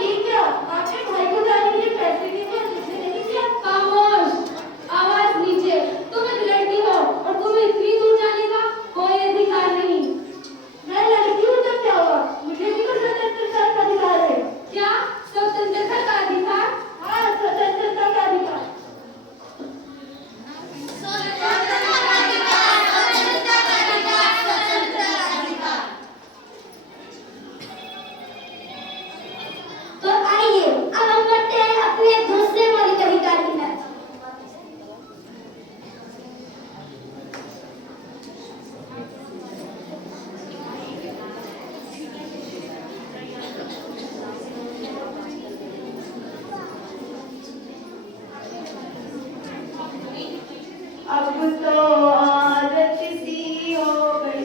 ये क्या? आपने भाई को जाने के लिए पैसे दिए थे, मुझे नहीं दिया? खामोश, आवाज नीचे। तुम एक लड़की हो और तुम्हें इतनी दूर जाने का कोई अधिकार नहीं। मैं लड़की हूँ तो क्या हुआ? मुझे भी तो स्वतंत्रता का अधिकार है। क्या स्वतंत्रता का अधिकार? हाँ, स्वतंत्रता का अधिकार। तो आइए अब हम बढ़ते हैं अपने दूसरे मौलिक अधिकार की तरफ। अब तो आदत सी हो गई।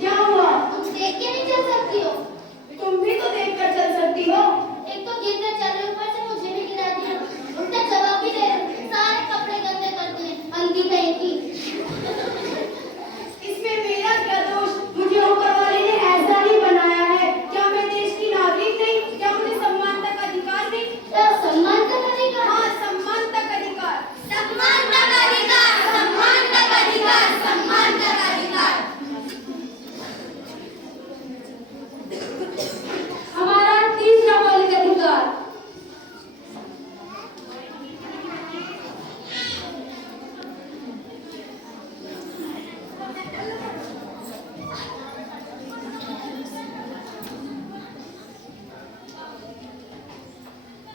क्या हुआ? तुम देख के नहीं चल सकती हो। तुम भी तो देख कर चल सकती हो। एक तो गिरते चल रहे ऊपर से मुझे भी गिरा दिया। उल्टा जवाब भी दे रहे। सारे कपड़े गंदे करते हैं अंधी कहीं की। इसमें मेरा क्या दोष? मुझे ऊपर वाले ने ऐसा ही बनाया है। क्या मैं देश की नागरिक नहीं? क्या मुझे सम्मान तक अधिकार नहीं? तो सम्मान का अधिकार। हाँ, सम्मान तक अधिकार। सम्मान का अधिकार, सम्मान का अधिकार, सम्मान का अधिकार। हमारा तीसरा मौलिक अधिकार।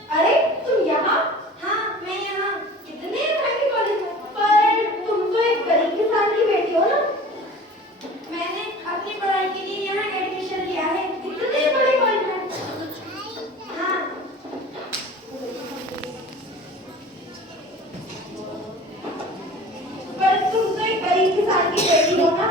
अरे तुम यहाँ? हाँ, मैं यहाँ। कितने महंगे कॉलेज है, पर तुम तो एक गरीब किसान की बेटी हो ना? मैंने अपनी पढ़ाई के लिए यहाँ एडमिशन लिया है। इतने बड़े कॉलेज में? हाँ। पर तुम तो एक गरीब किसान की बेटी हो ना?